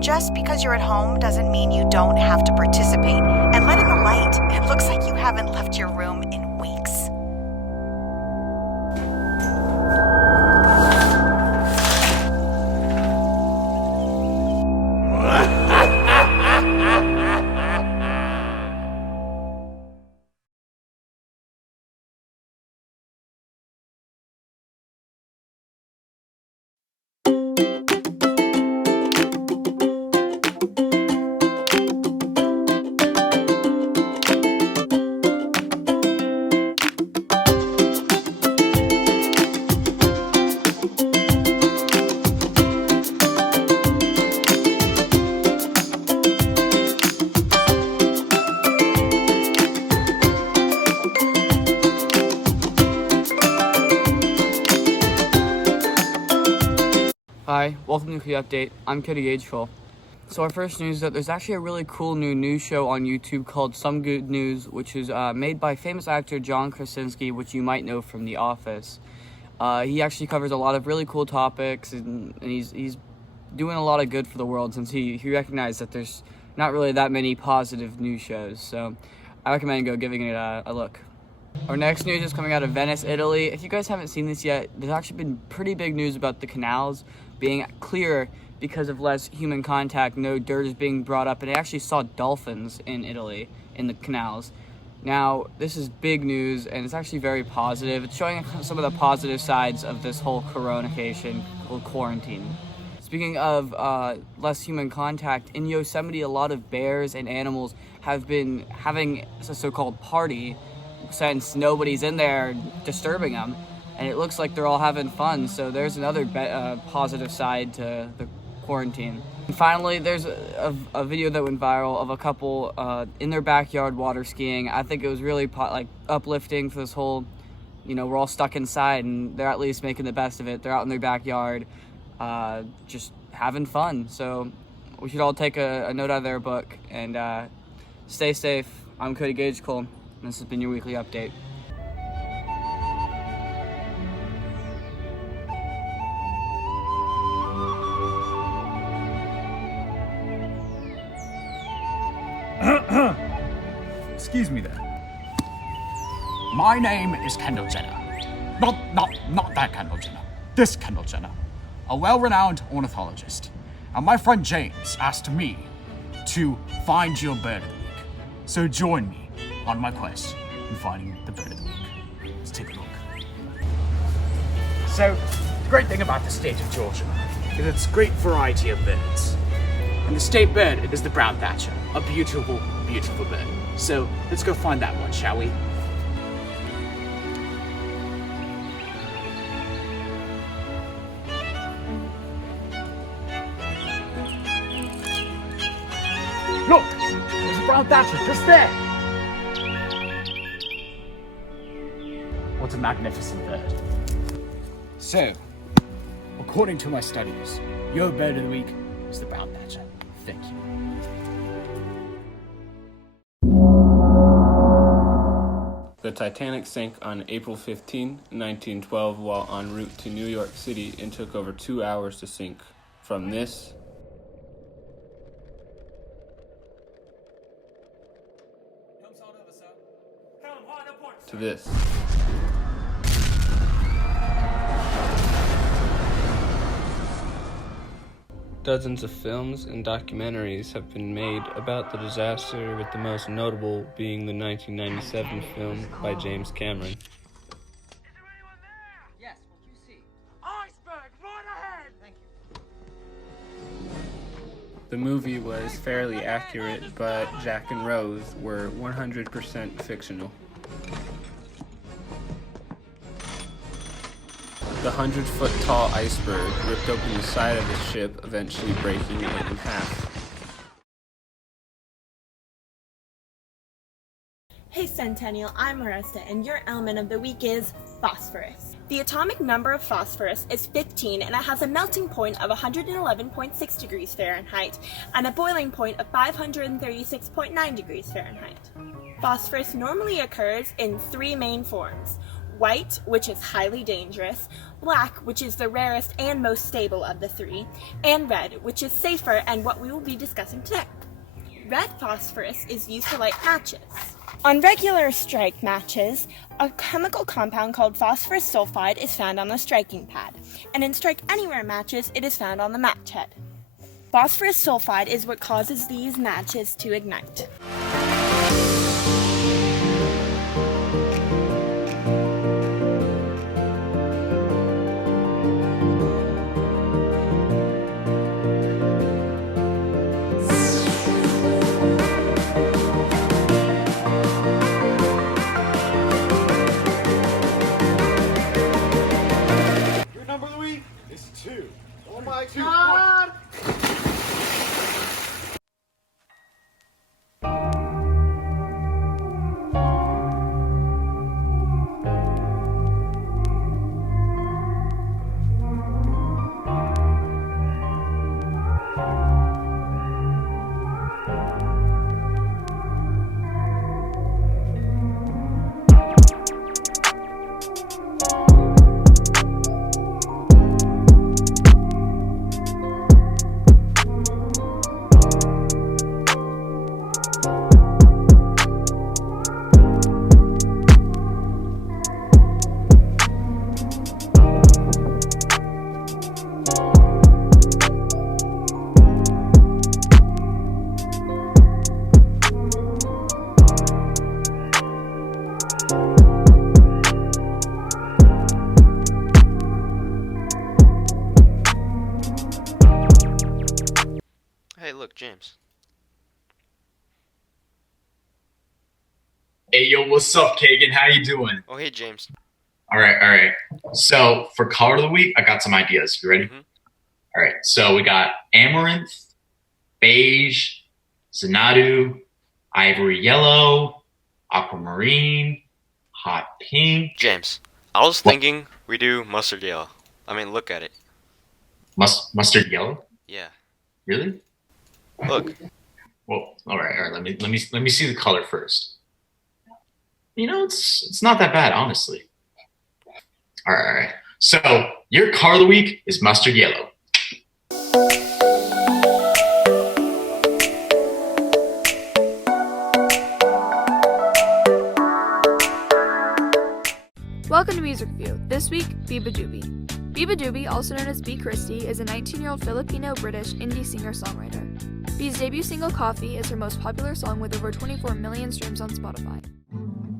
Just because you're at home doesn't mean you don't have to participate. And let in the light. It looks like you haven't left your room in weeks. Hi, welcome to the Update. I'm e23. So our first news is that there's actually a really cool new news show on YouTube called Some Good News, which is made by famous actor John Krasinski, which you might know from The Office. He actually covers a lot of really cool topics, and he's doing a lot of good for the world since he recognized that there's not really that many positive news shows. So I recommend giving it a look. Our next news is coming out of Venice, Italy. If you guys haven't seen this yet, there's actually been pretty big news about the canals being clear because of less human contact. No dirt is being brought up, and I actually saw dolphins in Italy in the canals. Now, this is big news, and it's actually very positive. It's showing some of the positive sides of this whole coronation, or quarantine. Speaking of less human contact, in Yosemite, a lot of bears and animals have been having a so-called party since nobody's in there disturbing them, and it looks like they're all having fun. So there's another positive side to the quarantine. And finally, there's a video that went viral of a couple in their backyard water skiing. I think it was really uplifting for this whole, we're all stuck inside, and they're at least making the best of it. They're out in their backyard just having fun. So we should all take a note out of their book and stay safe. I'm Cody Gage-Cole. This has been your weekly update. Excuse me there. My name is Kendall Jenner. Not that Kendall Jenner. This Kendall Jenner. A well-renowned ornithologist. And my friend James asked me to find your bird of the week. So join me on my quest in finding the bird of the week. Let's take a look. So, the great thing about the state of Georgia is its great variety of birds. And And the state bird is the brown thatcher. A beautiful, beautiful bird. So let's go find that one, shall we? Look! There's a brown thatcher just there! What a magnificent bird. So, according to my studies, your bird of the week is the brown thatcher. Thank you. The Titanic sank on April 15, 1912, while en route to New York City and took over 2 hours to sink. From this to this. Dozens of films and documentaries have been made about the disaster, with the most notable being the 1997 film by James Cameron. Yes, what you see? Iceberg, right ahead! Thank you. The movie was fairly accurate, but Jack and Rose were 100% fictional. The 100-foot tall iceberg ripped open the side of the ship, eventually breaking it in half. Hey Centennial, I'm Marissa, and your element of the week is phosphorus. The atomic number of phosphorus is 15, and it has a melting point of 111.6 degrees Fahrenheit and a boiling point of 536.9 degrees Fahrenheit. Phosphorus normally occurs in three main forms: white, which is highly dangerous; black, which is the rarest and most stable of the three; and red, which is safer and what we will be discussing today. Red phosphorus is used to light matches. On regular strike matches, a chemical compound called phosphorus sulfide is found on the striking pad, and in strike anywhere matches, it is found on the match head. Phosphorus sulfide is what causes these matches to ignite. Hey, look, James. Hey, yo, what's up, Kagan? How you doing? Oh, hey, James. All right. So for color of the week, I got some ideas. You ready? Mm-hmm. All right. So we got amaranth, beige, Xanadu, ivory yellow, aquamarine, hot pink. James, I was thinking we do mustard yellow. I mean, look at it. Mustard yellow? Yeah. Really? Look. Well, all right. Let me see the color first. You know, it's not that bad, honestly. All right. So your color of the week is mustard yellow. Welcome to Music Review. This week, Biba Doobie. Biba Doobie, also known as B. Christie, is a 19-year-old Filipino-British indie singer-songwriter. B's debut single, Coffee, is her most popular song with over 24 million streams on Spotify.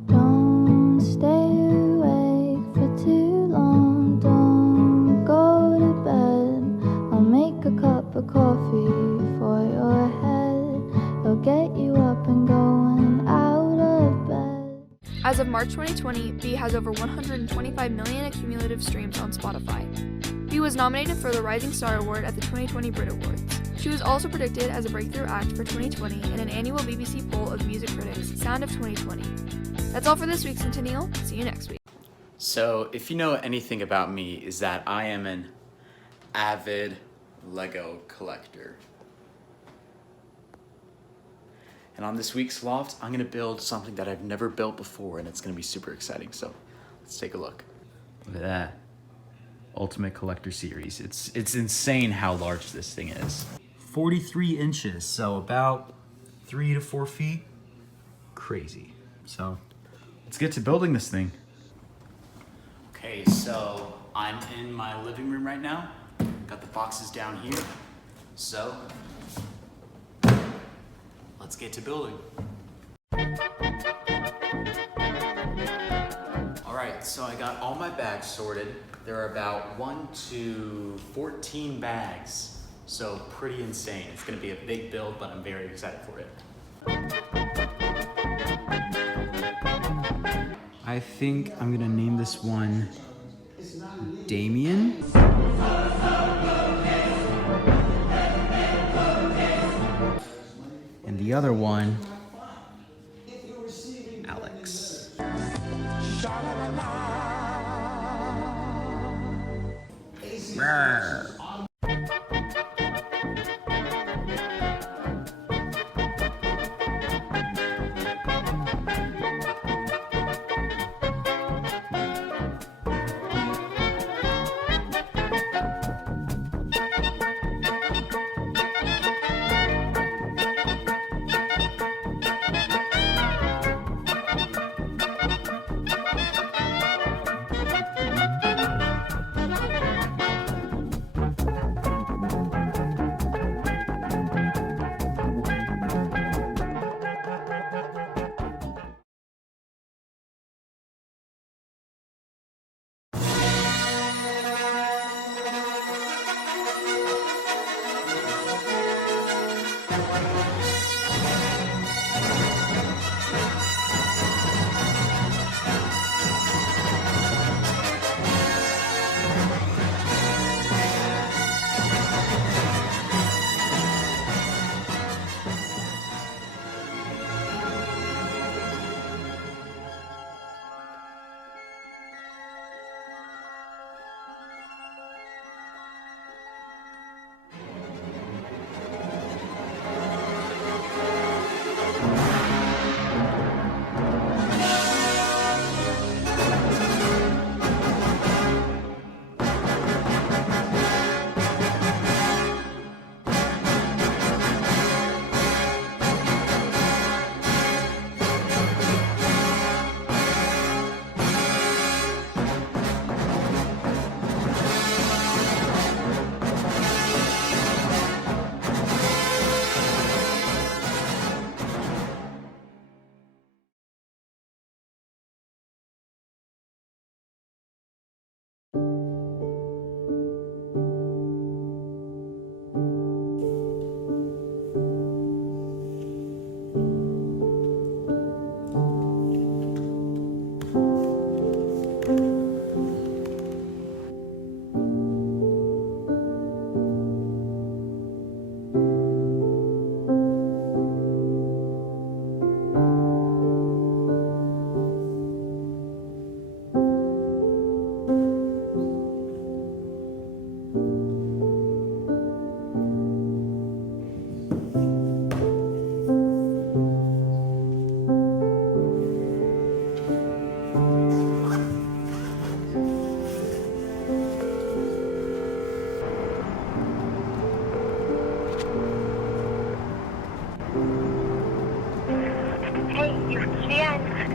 Don't stay awake for too long, don't go to bed. I'll make a cup of coffee for your As of March 2020, Bee has over 125 million cumulative streams on Spotify. Bee was nominated for the Rising Star Award at the 2020 Brit Awards. She was also predicted as a breakthrough act for 2020 in an annual BBC poll of music critics, Sound of 2020. That's all for this week's Centennial. See you next week. So, if you know anything about me, is that I am an avid Lego collector. And on this week's Loft, I'm gonna build something that I've never built before, and it's gonna be super exciting, so let's take a look. Look at that. Ultimate Collector Series. It's insane how large this thing is. 43 inches, so about 3 to 4 feet. Crazy. So, let's get to building this thing. Okay, so I'm in my living room right now. Got the boxes down here. So, let's get to building. All right, so I got all my bags sorted. There are about 1 to 14 bags, so pretty insane. It's gonna be a big build, but I'm very excited for it. I think I'm gonna name this one Damien. And the other one, Alex. Brr.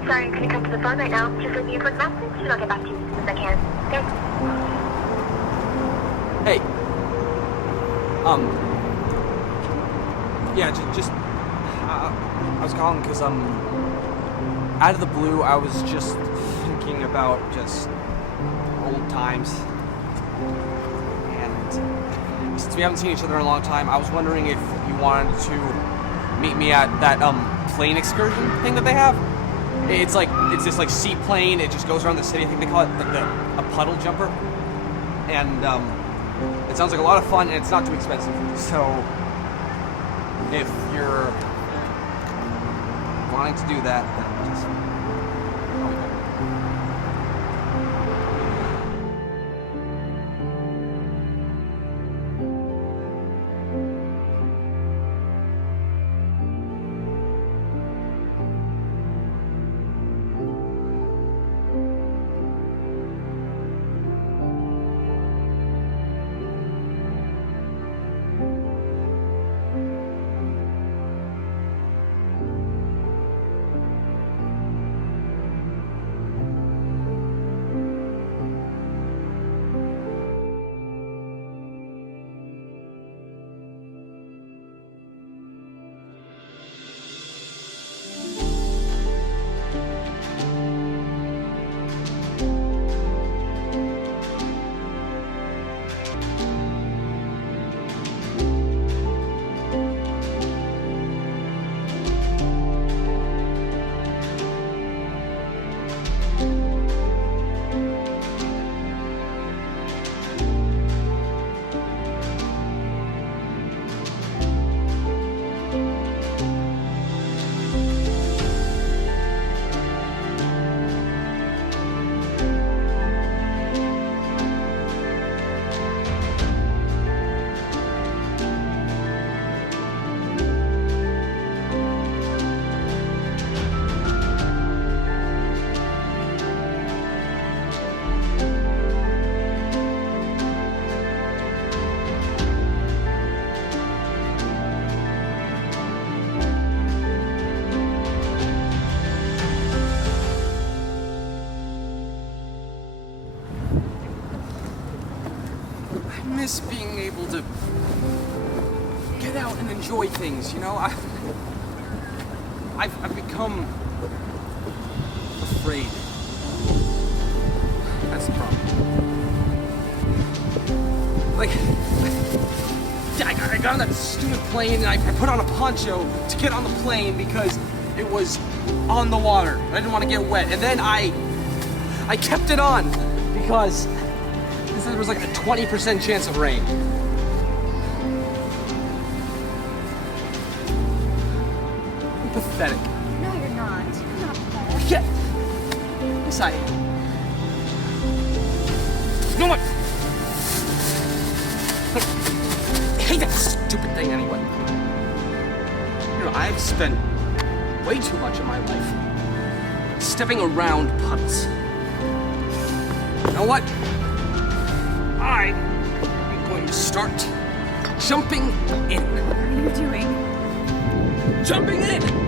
Sorry, I couldn't come to the phone right now. Just leave me a quick message and I'll get back to you as soon as I can. Okay? Hey. Yeah, just I was calling because, out of the blue, I was just thinking about just old times. And since we haven't seen each other in a long time, I was wondering if you wanted to meet me at that, plane excursion thing that they have. It's this like seaplane. It just goes around the city. I think they call it like a puddle jumper. And it sounds like a lot of fun, and it's not too expensive. So if you're wanting to do that, then just call me back. I miss being able to get out and enjoy things, you know? I've become afraid. That's the problem. Like, I got on that stupid plane and I put on a poncho to get on the plane because it was on the water. I didn't want to get wet. And then I kept it on because there was like a 20% chance of rain. I'm pathetic. No, you're not. You're not pathetic. Yeah. Yes, I am. You know what? I hate that stupid thing anyway. You know, I've spent way too much of my life stepping around puddles. You know what? I am going to start jumping in. What are you doing? Jumping in!